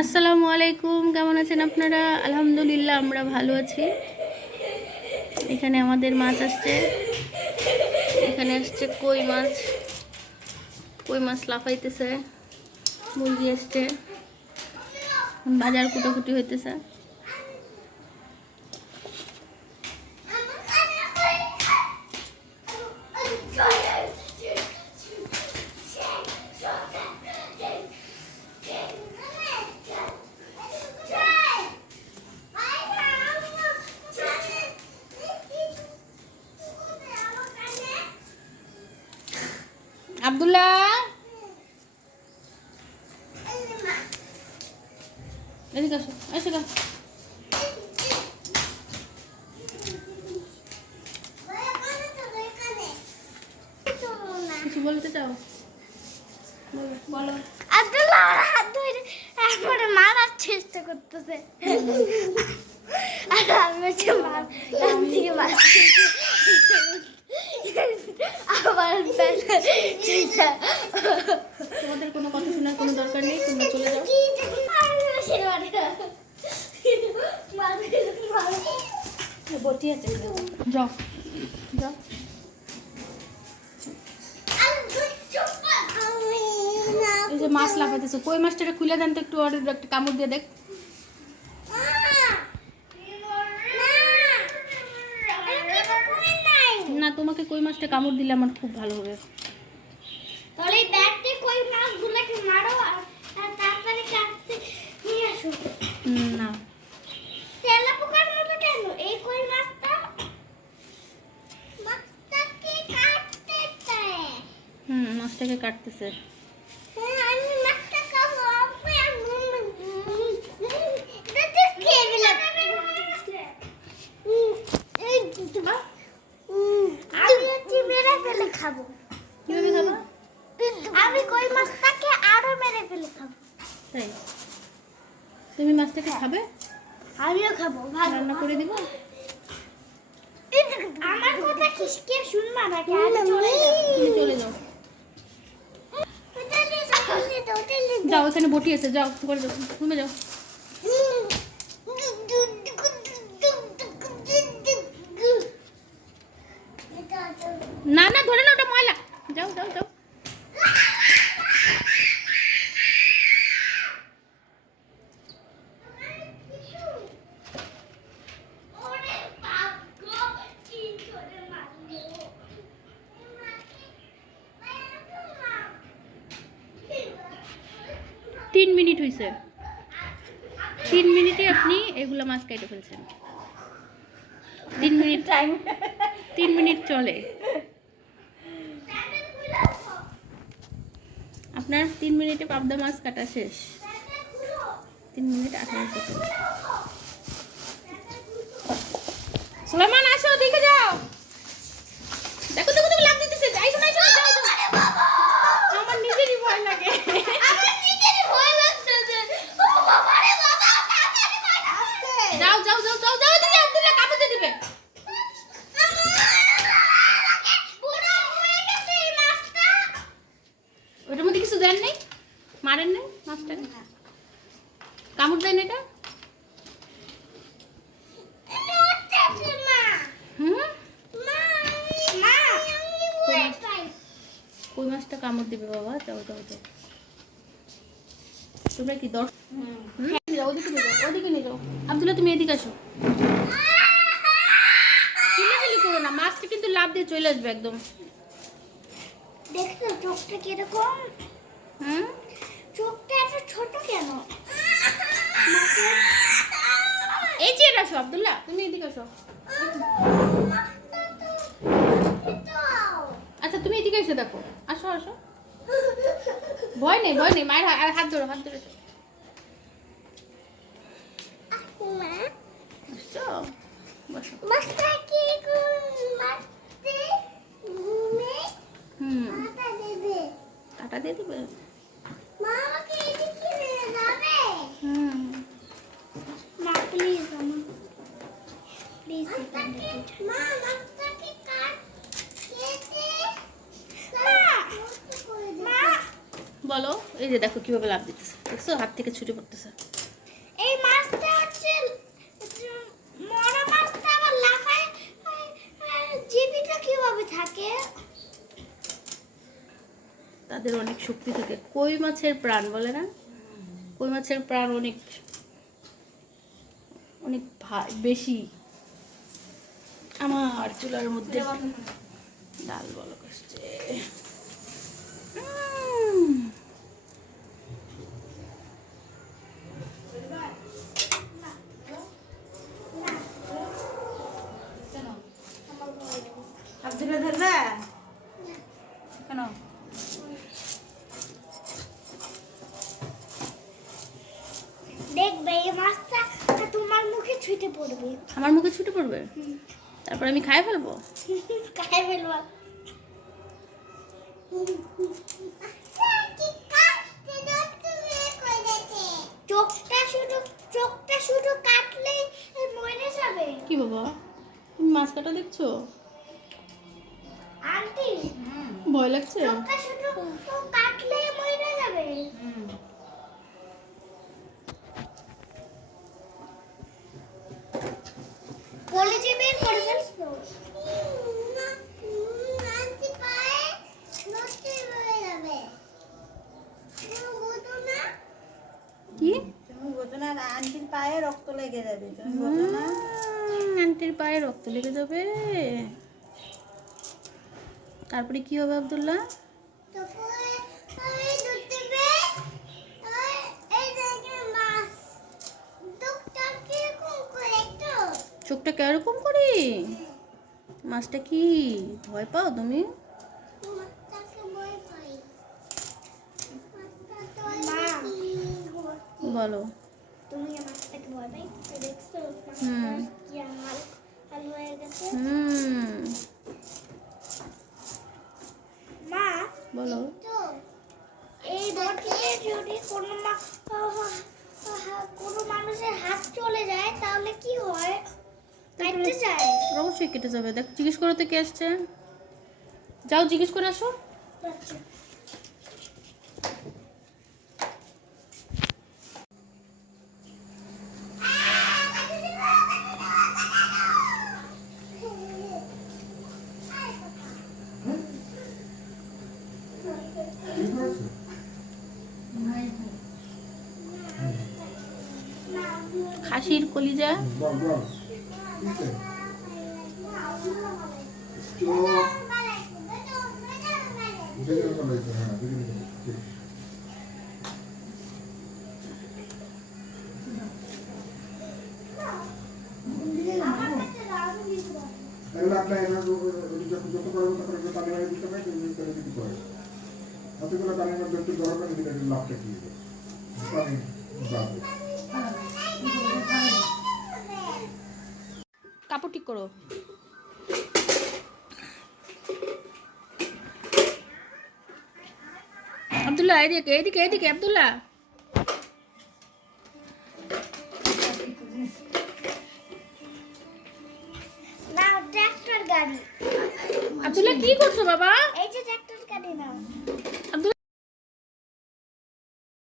আসসালামু আলাইকুম, কেমন আছেন আপনারা? আলহামদুলিল্লাহ, আমরা ভালো আছি। এখানে আমাদের মাছ আসছে। এখানে আসছে কই মাছ? কই মাছ লাফাইতেছে? মুরগি আসছে। বাজার কুটোকুটি হইতেছে। এদিকে আসো এসে গা। কিছু বলতে চাও? বলো, বলো আব্দুল্লাহ আমার হাত ধরে একবারে মারার চেষ্টা করতেছে। আর আমি হচ্ছে মার থেকে আবার তোমাদের কোনো কথা শোনার কোনো দরকার নেই তোমরা চলে যাও বটি আছে যাও। যাও। এই যে মাছ কই মাছটা খুলে দেন তো একটু একটা কামড় দিয়ে দেখ। না তোমাকে কই মাছটা কামড় দিলে আমার খুব ভালো হবে। তাহলে এই কই মাছগুলোকে মারো আর আর তারপরে কাটতে নিয়ে আসো। না তেলা পোকার মতো কেন এই কই মাছটা মাছটাকে কাটতে চায় হুম মাছটাকে কাটতেছে। হ্যাঁ, খাব। আমি কই মাছটাকে আরও মেরে ফেলে খাব। তাই? তুমি মাছটাকে খাবে? আমিও খাব রান্না করে দিব? আমার কথা কিসকে শুনবা না কেন চলে তুমি চলে যাও। ওখানে বটি আছে যাও করে যাও রুমে যাও না না ধরে না ওটা ময়লা যাও যাও যাও তিন মিনিট হয়েছে তিন মিনিটে আপনি এগুলো মাছ কেটে ফেলছেন। তিন মিনিট টাইম তিন মিনিট চলে। আপনার তিন মিনিটে পাবদা মাছ কাটা শেষ। তিন মিনিট আঠারো সেকেন্ড। সুলাইমান আসো দেখে যাও। দেখো দেখো দেখো লাভ দিতেছে। আমার নিজেরই ভয় লাগে। যাও যাও যাও যাও যাও দিদি আব্দুল্লাহ দিয়ে দিবে। ওটার মধ্যে কিছু দেন নেই? মারেন নেই মাছটা কামড় দেন এটা? কই মাছটা কামড় দিবে বাবা? যাও যাও যাও। তোমরা কি? যাও, ওদিকে নিয়ে যাও ওদিকে নিয়ে যাও। আব্দুল্লাহ তুমি এদিকে আসো। চিল্লাচিল্লি করো না মাছটা কিন্তু লাভ দিয়ে চলে আসবে একদম। দেখছ চোখটা কীরকম? হুম? চোখটা এত ছোট কেন? এই যে আসো আব্দুল্লাহ তুমি এদিকে আসো। আচ্ছা তুমি এদিকে এসে দেখো। আসো আসো। ভয় নেই ভয় নেই মায়ের আর হাত ধরো হাত ধরে আসো আসছো দিয়ে দেবে? বলো এই যে দেখো কীভাবে লাভ দিতেছে। দেখছ? হাত থেকে ছুটে পড়তেছে এই মাছটা হচ্ছে উম, মরা মাছটা আবার লাফায় আহ, আহ, জিবিটা কীভাবে থাকে তাদের অনেক শক্তি থাকে। কই মাছের প্রাণ বলে না? কই মাছের প্রাণ অনেক অনেক বেশি। আমার চুলার মধ্যে ডাল বলো আসছে উম, আব্দুল্লাহ ধরবা কেন দেখবে এই মাছটা তোমার মুখে ছুটে পড়বে। আমার মুখে ছুটে পড়বে? তারপর আমি খাই ফেলব? খাই ফেলব। চোখটা শুধু চোখটা শুধু কাটলেই মরে যাবে। কি বাবা? তুমি মাছ কাটা দেখছ? আন্টি ভয় লাগছে? চোখটা শুধু কাটলেই মরে যাবে। কি? আন্টির পায়ে রক্ত লেগে যাবে। না। আন্টির পায়ে রক্ত লেগে যাবে। তারপরে কি হবে আব্দুল্লাহ? চোখটা কেরকম করি? মাছটা কি? ভয় পাও তুমি? বলো। তুমি মাছটাকে ভয় পাই দেখছ? হুম। কি হাল হাল হয়ে গেছে? হুম মা বলো তো এই বটিতে যদি কোনো মা- কোনো মানুষের হাত চলে যায় তাহলে কি হয় কাটতে যায় অবশ্যই কেটে যাবে দেখ জিজ্ঞেস করো তো কে আসছে যাও জিজ্ঞেস করে আসো। খাসির কলিজা? চোখ আপনার এনার যত যত করব পানি মারি দিতে পারে তুমি করে এতগুলো পানির মধ্যে একটু গরম পানি দিলে লাভটা কি হবে পানি যাবে কাপড় ঠিক করো। আবদুল্লাহ এদিকে এদিকে এদিকে আবদুল্লাহ। আবদুল্লাহ কি করছ বাবা? এই যে ট্রাক্টর গাড়ি নাও।